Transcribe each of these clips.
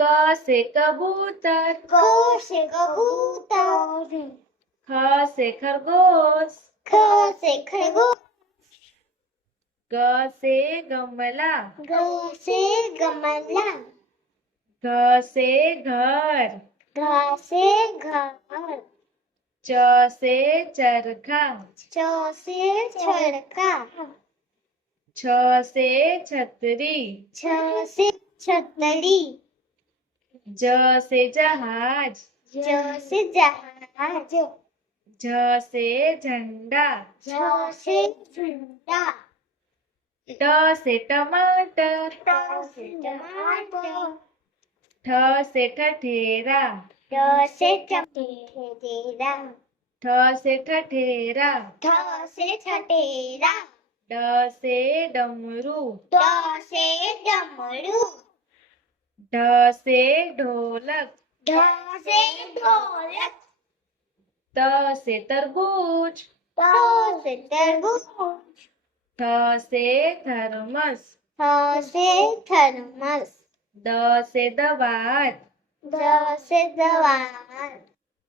क से कबूतर, क से कबूतर, ख से खरगोश, ख से खरगोश, ग से गमला, ग से गमला, घ से घर, घ से घर, च से चरखा, च से चरखा, छ से छतरी, छ से छतरी, ज से जहाज, ज से जहाज, झ से झंडा, झ से झंडा, ट से टमाटर, ट से टमाटर, ठ से ठठेरा, ठ से ठठेरा, ठ से ठठेरा, ठ से ठठेरा, ड से डमरू, ड से डमरू, ढ से ढोलक, ढ से ढोलक, त से तरबूज, त से तरबूज, थ से थर्मस, थ से थर्मस, द से दवात, द से दवात,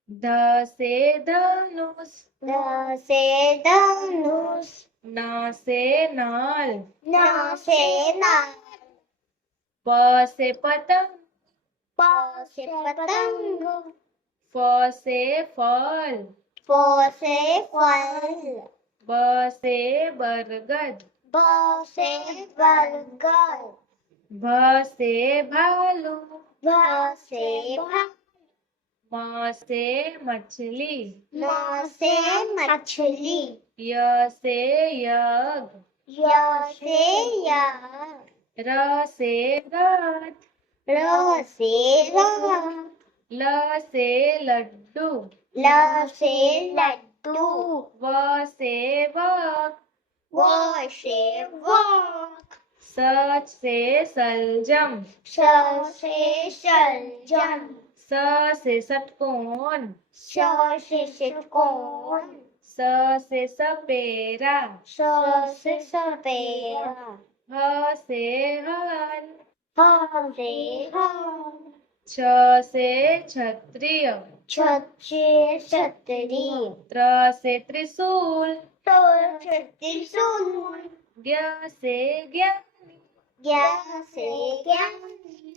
ध से धनुष, ध से धनुष, न से नल, न से नल, प से पतंग, प से पतंग, फ से फल, फ से फल, ब से बरगद, ब से बरगद, भ से भालू, भ से भालू, म से मछली, म से मछली, य से यज्ञ, य से यज्ञ, र से रथ, र से रथ, ल से लड्डू, ल से लड्डू, व से वक, व से वक, स से सलजम, स से सलजम, स से षटकोण, स से षटकोण, स से सपेरा, स से सपेरा, ह से हल, ह से हल, छ से क्षत्रिय, छ से छतरी, त्र से त्रिशूल, ट से त्रिशूल, ज्ञ से ज्ञानी, ज्ञ से ज्ञानी,